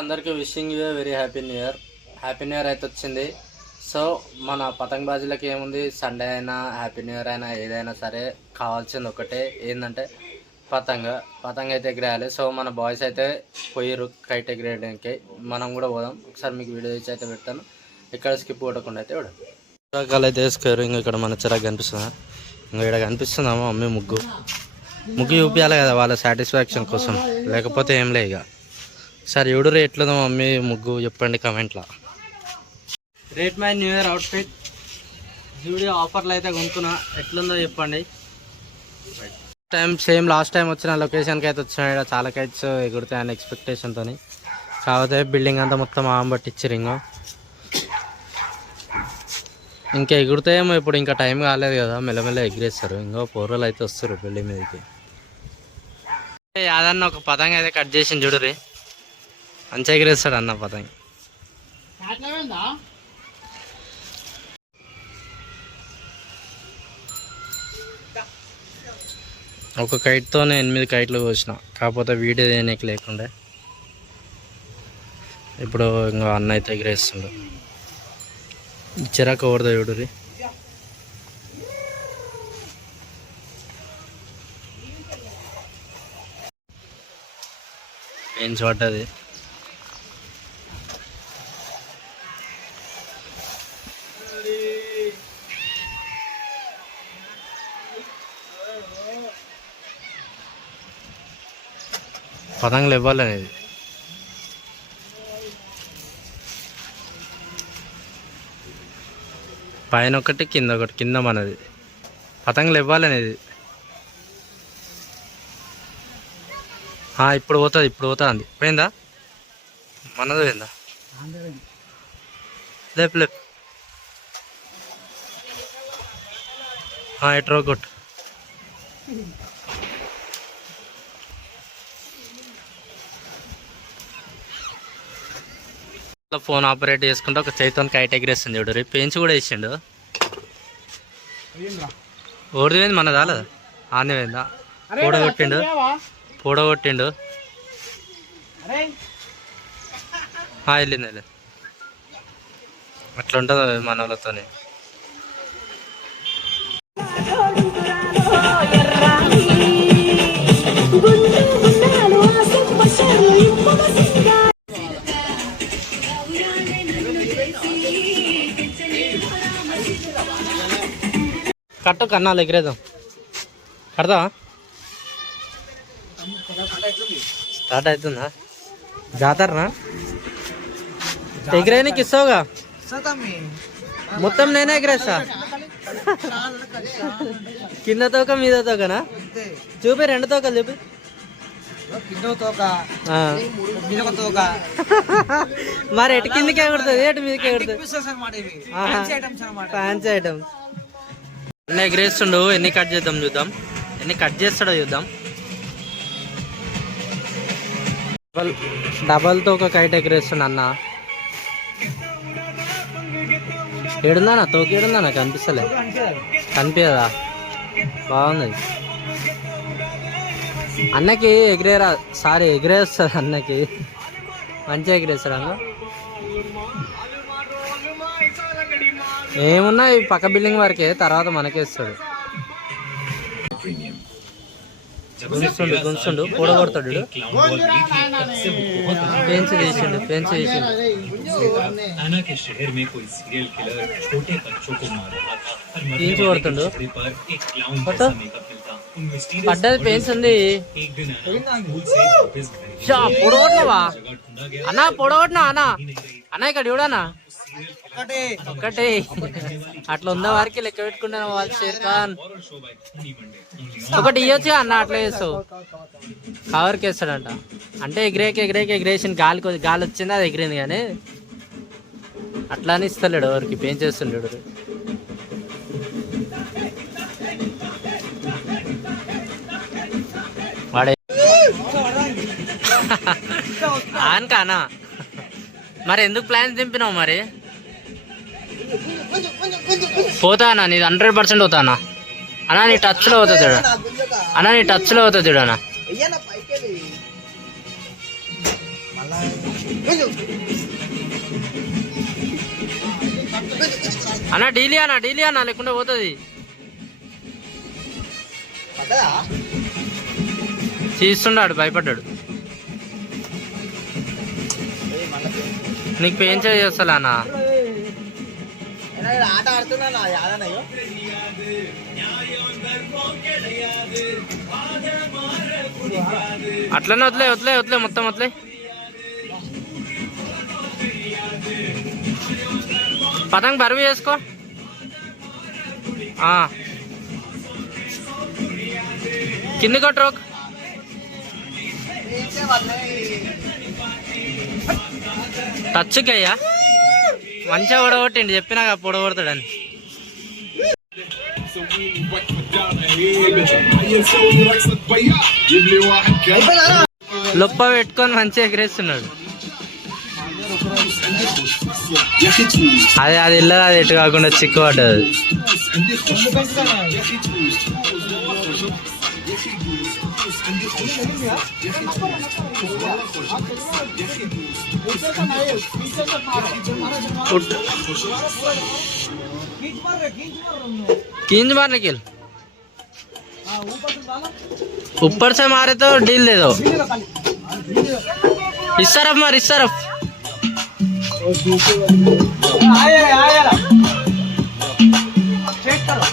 అందరికీ wishing you very happy new year. Happy new year అయితే వచ్చింది. సో మన పతంగ్ బాజీలకి ఏముంది, సండే అయినా హ్యాపీ న్యూ ఇయర్ అయినా ఏదైనా సరే కావాల్సింది ఒకటే, ఏంటంటే పతంగ్ అయితే ఎగిరేయాలి. సో మన బాయ్స్ అయితే పోయిర్రు కైట్ ఎగిరేయడానికి, మనం కూడా పోదాం. ఒకసారి మీకు వీడియో ఇచ్చి అయితే పెడతాను, ఇక్కడ స్కిప్ కొట్టకుండా అయితే చూడండి. రకాలు అయితే వేసుకోరు. ఇంక ఇక్కడ మన చిరాకు కనిపిస్తుందా, ఇంకా ఇక్కడ కనిపిస్తుందామా మమ్మీ ముగ్గు చూపించాలి కదా వాళ్ళ సాటిస్ఫాక్షన్ కోసం, లేకపోతే ఏం లే. ఇక సరే ఎవడు రేట్లుందో మమ్మీ ముగ్గు చెప్పండి కమెంట్లో. Rate my new year outfit Zudio ఆఫర్లు అయితే కొనుక్కున్నా, ఎట్లుందో చెప్పండి. సేమ్ లాస్ట్ టైం వచ్చిన లొకేషన్కి అయితే వచ్చినాయి. చాలా కైట్స్ ఎగురుతాయని ఎక్స్పెక్టేషన్తో, కాకపోతే బిల్డింగ్ అంతా మొత్తం ఆంబట్టిచ్చారు. ఇంకా ఎగురుతాయేమో ఇప్పుడు, ఇంకా టైం కాలేదు కదా, మెల్లమెల్ల ఎగిరేస్తారు. ఇంకో పోర్రలు అయితే వస్తారు బిల్డింగ్ మీదకి. యాదన్న ఒక పతంగ అయితే కట్ చేసి చూడరి, మంచిగా ఎగిరేస్తాడు అన్న పతంగ. ఒక కైట్తోనే 8 కైట్లు కోసిన, కాకపోతే వీడియో దేనికి లేకుండే. ఇప్పుడు ఇంకా అన్న అయితే ఎగిరేస్తుండు. చిరాకు ఓడదా చూడురి. ఏం పడ్డది. పతంగులు ఇవ్వాలనేది పైన ఒకటి కింద ఒకటి, కింద మనది. పతంగులు ఇవ్వాలనేది. ఇప్పుడు పోతుంది అంది. పోయిందా మనది, పోయిందా? లేపు లేపు ఎట్రో కొట్టు. ఫోన్ ఆపరేట్ చేసుకుంటే ఒక చైతన్ కైట్ ఎగిరేస్తుంది చూడు. రేపు పెంచి కూడా వేసిండు. ఓడిది పోయింది మన దాలేదు, ఆనే పోయిందా? పూడగొట్టిండు. వెళ్ళింది. అట్లా ఉంటుంది మన వాళ్ళతోనే. కట్టు కన్నాలు ఎగిరేద్దాం. కడతా స్టార్ట్ అవుతుందా జాతరనా? ఎగిరేనికి ఇస్తావుగా, మొత్తం నేనే ఎగిరేస్తా. కింద తోక మీద తోకనా? చూపి 2 తోకలు చూపి. మరి ఎటు కిందకి ఎగురుతుంది, ఎటు మీదకి ఎగురుతుంది. ఫ్యాన్సీ ఐటమ్స్ అన్నీ ఎగిరేస్తుండు. ఎన్ని కట్ చేద్దాం చూద్దాం, ఎన్ని కట్ చేస్తాడో చూద్దాం. డబల్తో ఒక కైట్ ఎగిరేస్తుండు అన్న. ఏడుందా తోకి, ఏడుందా నాకు కనిపిస్తలే. కనిపించదా? బాగుంది. అన్నకి ఎగిరేరా సారీ ఎగిరేస్తుంది అన్నకి, మంచిగా ఎగిరేస్తాడు అన్న. ఏమున్నా ఈ పక్క బిల్డింగ్ వరకే, తర్వాత మనకేస్తాడు. గుంచుండు పూడగొడతాడు. పెంచి తీసిండు. తీంచి కొడుతుండు. పడ్డది పెంచింది. పొడగొట్టినవా అన్న? పొడగొట్టినా అన్న ఇక్కడ చూడనా ఒక్కటే. అట్లా ఉన్న వారికి లెక్క పెట్టుకుంటాను. వాళ్ళు షేర్ఖాన్ ఒకటి ఇవ్వచ్చు అన్న, అట్లా వేస్తావు కవర్కి వేస్తాడంట. అంటే ఎగిరేసిన గాలి వచ్చింది, అది ఎగిరింది. కానీ అట్లా అని ఇస్తలేడు ఎవరికి, పెంచేస్తుండడు. వాడే ఆనకానా మరి ఎందుకు ప్లాన్స్ దింపినావు మరి? పోతా అన్న, నీది 100% పోతా అన్న. అన్న నీ టచ్లో అవుతుంది చూడ అన్న, నీ టచ్లో అవుతుంది చూడ అన్న. అన్న డీలీ అన్న లేకుండా పోతుంది. తీస్తున్నాడు, భయపడ్డాడు. నీకు పెయిన్ చేస్తా అన్న. ఆట ఆడుతున్నా అట్లనే వదిలే మొత్తం వదిలే. పతంగ్ బరువు చేసుకో. కింది కొట్టు. టచ్కి అయ్యా మంచిగా పొడగొట్టిండి, చెప్పినాక పొడగొడతాడని. లొప్ప పెట్టుకొని మంచిగా ఎగరేస్తున్నాడు. అది వెళ్ళదు, అది ఎటు కాకుండా చిక్కు పడ్డది. खींच मारने के ऊपर से मारे तो डील दे दो. इस तरफ मार, इस तरफ. चेक करो.